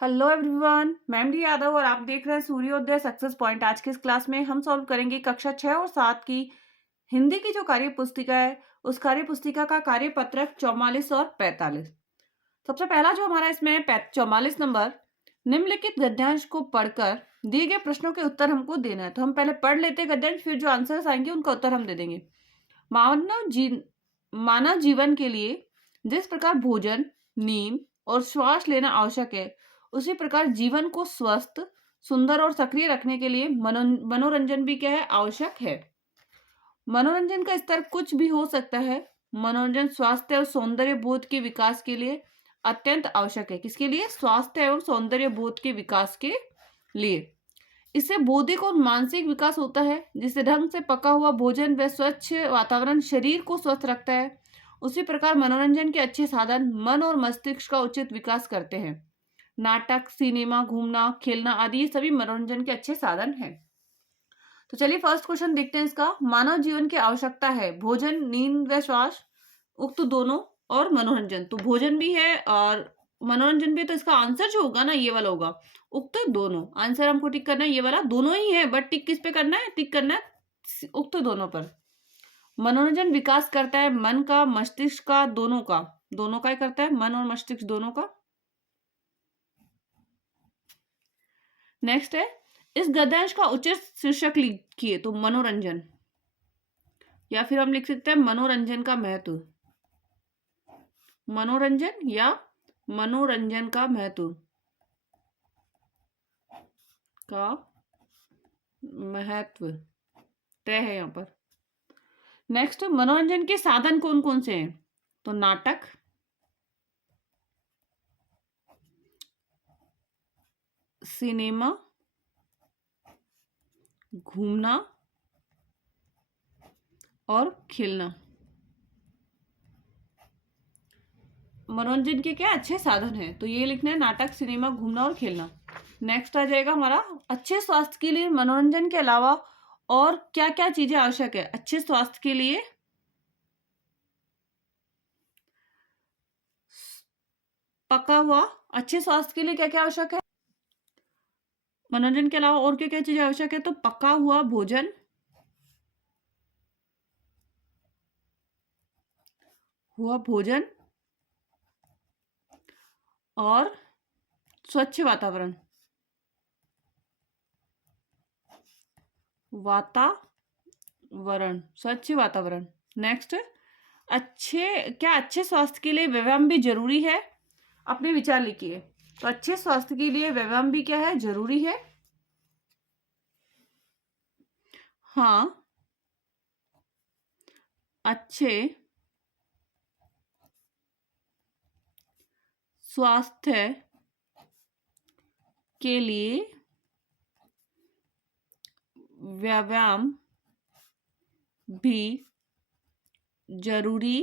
Hello everyone, मैं MD Yadav और आप देख रहे हैं सूर्योदय सक्सेस पॉइंट। आज की इस क्लास में हम सॉल्व करेंगे कक्षा 6 और 7 की हिंदी की जो कार्य पुस्तिका है, उस कार्य पुस्तिका का कार्य पत्रक 44 और 45। सबसे पहला जो हमारा इसमें है 44 नंबर, निम्नलिखित गद्यांश को पढ़कर दिए गए प्रश्नों के उत्तर हमको देना है। तो हम पहले पढ़ लेते हैं गद्यांश, फिर जो आंसर्स आएंगे उनका उत्तर हम दे देंगे। मानव जीवन के लिए जिस प्रकार भोजन, नींद और श्वास लेना आवश्यक है, उसी प्रकार जीवन को स्वस्थ, सुंदर और सक्रिय रखने के लिए मनोरंजन भी क्या है? आवश्यक है। मनोरंजन का स्तर कुछ भी हो सकता है। मनोरंजन स्वास्थ्य और सौंदर्य बोध के विकास के लिए अत्यंत आवश्यक है। किसके लिए? स्वास्थ्य एवं सौंदर्य बोध के विकास के लिए। इससे बौद्धिक और मानसिक विकास होता है। जिस ढंग से पका हुआ भोजन व स्वच्छ वातावरण शरीर को स्वस्थ रखता है, उसी प्रकार मनोरंजन के अच्छे साधन मन और मस्तिष्क का उचित विकास करते हैं। नाटक, सिनेमा, घूमना, खेलना आदि ये सभी मनोरंजन के अच्छे साधन हैं। तो चलिए फर्स्ट क्वेश्चन देखते हैं इसका। मानव जीवन की आवश्यकता है भोजन, नींद व श्वास, उक्त दोनों और मनोरंजन। तो भोजन भी है और मनोरंजन भी है, तो इसका आंसर जो होगा ना ये वाला होगा, उक्त दोनों। आंसर हमको टिक करना है ये वाला, दोनों ही है बट टिक किस पे करना है? टिक करना है उक्त दोनों पर। मनोरंजन विकास करता है मन का, मस्तिष्क का, दोनों का ही करता है, मन और मस्तिष्क दोनों का। नेक्स्ट है, इस गद्यांश का उचित शीर्षक लिखिए। तो मनोरंजन, या फिर हम लिख सकते हैं मनोरंजन का महत्व। मनोरंजन या मनोरंजन का महत्व का महत्व तय है यहाँ पर। नेक्स्ट, मनोरंजन के साधन कौन कौन से हैं? तो नाटक, सिनेमा, घूमना और खेलना। मनोरंजन के क्या अच्छे साधन हैं? तो ये लिखना है नाटक, सिनेमा, घूमना और खेलना। नेक्स्ट आ जाएगा हमारा, अच्छे स्वास्थ्य के लिए मनोरंजन के अलावा और क्या क्या चीजें आवश्यक है? अच्छे स्वास्थ्य के लिए पका हुआ, अच्छे स्वास्थ्य के लिए क्या क्या आवश्यक है? मनोरंजन के अलावा और क्या क्या चीजें आवश्यक है? तो पका हुआ भोजन, और स्वच्छ वातावरण। स्वच्छ वातावरण। नेक्स्ट, अच्छे स्वास्थ्य के लिए व्यायाम भी जरूरी है? अपने विचार लिखिए। तो अच्छे स्वास्थ्य के लिए व्यायाम भी क्या है? जरूरी है। हाँ, अच्छे स्वास्थ्य के लिए व्यायाम भी जरूरी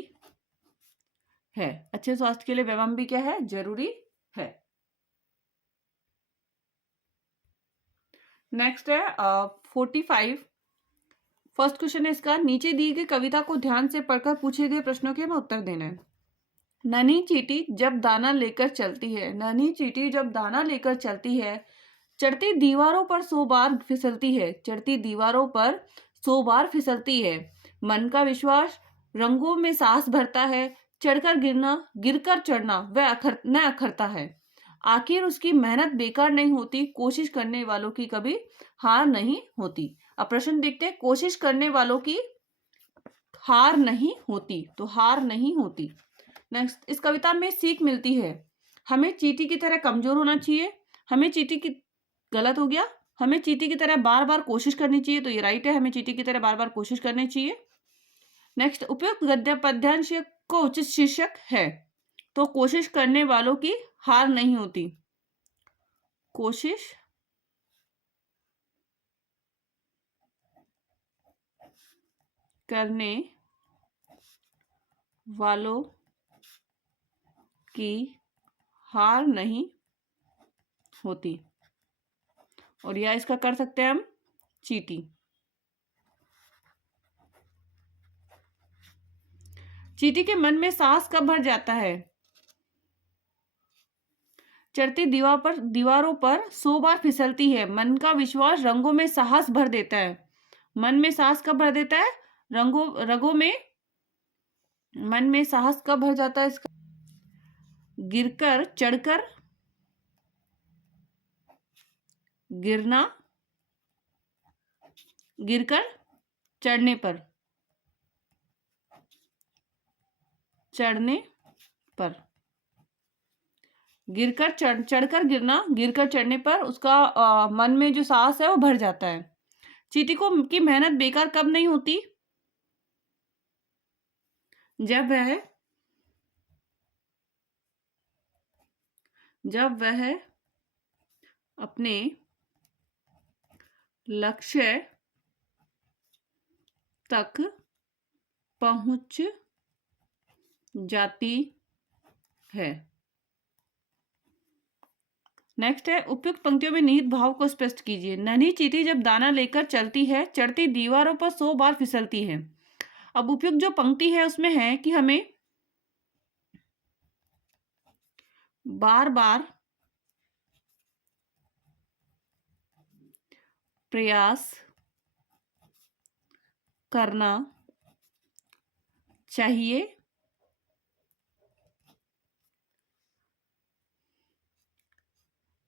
है। अच्छे स्वास्थ्य के लिए व्यायाम भी क्या है? जरूरी है। नेक्स्ट है 45। फर्स्ट क्वेश्चन है इसका, नीचे दी गई कविता को ध्यान से पढ़कर पूछे गए प्रश्नों के हमें उत्तर देना है। नन्ही चींटी जब दाना लेकर चलती है, नन्ही चींटी जब दाना लेकर चलती है, चढ़ती दीवारों पर 100 बार फिसलती है, चढ़ती दीवारों पर 100 बार फिसलती है। मन का विश्वास रंगों में साहस भरता है, चढ़कर गिरना, गिरकर चढ़ना वह न अखरता है। आखिर उसकी मेहनत बेकार नहीं होती, कोशिश करने वालों की कभी हार नहीं होती। अब प्रश्न देखते हैं, कोशिश करने वालों की हार नहीं होती, तो हार नहीं होती। नेक्स्ट, इस कविता में सीख मिलती है, हमें चींटी की तरह कमजोर होना चाहिए, हमें चींटी की, गलत हो गया, हमें चींटी की तरह बार बार कोशिश करनी चाहिए। तो ये राइट है, हमें चींटी की तरह बार बार कोशिश करनी चाहिए। नेक्स्ट, उपयुक्त गद्य पद्यांश को उचित शीर्षक है। तो कोशिश करने वालों की हार नहीं होती, कोशिश करने वालों की हार नहीं होती। और या इसका कर सकते हैं हम चींटी। चींटी के मन में साहस कब भर जाता है? चढ़ती दीवारों पर 100 बार फिसलती है। मन का विश्वास रंगों में साहस भर देता है। मन में साहस कब भर देता है? रगों में मन में साहस कब भर जाता है इसका? गिरकर चढ़कर, गिरना, गिरकर चढ़ने पर, चढ़ने पर, चढ़कर गिरना, गिरकर चढ़ने पर उसका मन में जो साहस है वो भर जाता है। चींटी को की मेहनत बेकार कब नहीं होती? जब वह अपने लक्ष्य तक पहुंच जाती है। नेक्स्ट है, उपयुक्त पंक्तियों में निहित भाव को स्पष्ट कीजिए। नन्ही चींटी जब दाना लेकर चलती है, चढ़ती दीवारों पर 100 बार फिसलती है। अब उपयुक्त जो पंक्ति है उसमें है कि हमें बार बार प्रयास करना चाहिए।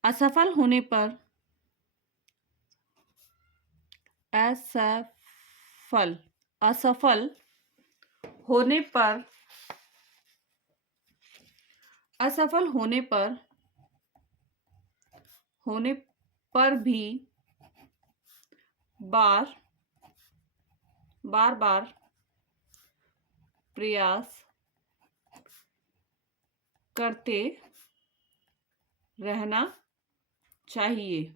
असफल होने पर असफल होने पर असफल होने पर भी बार बार प्रयास करते रहना चाहिए।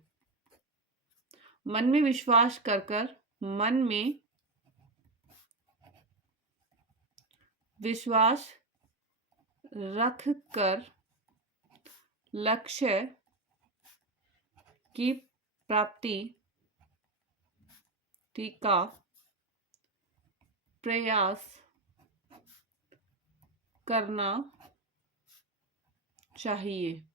मन में विश्वास मन में विश्वास रख कर लक्ष्य की प्राप्ति का प्रयास करना चाहिए।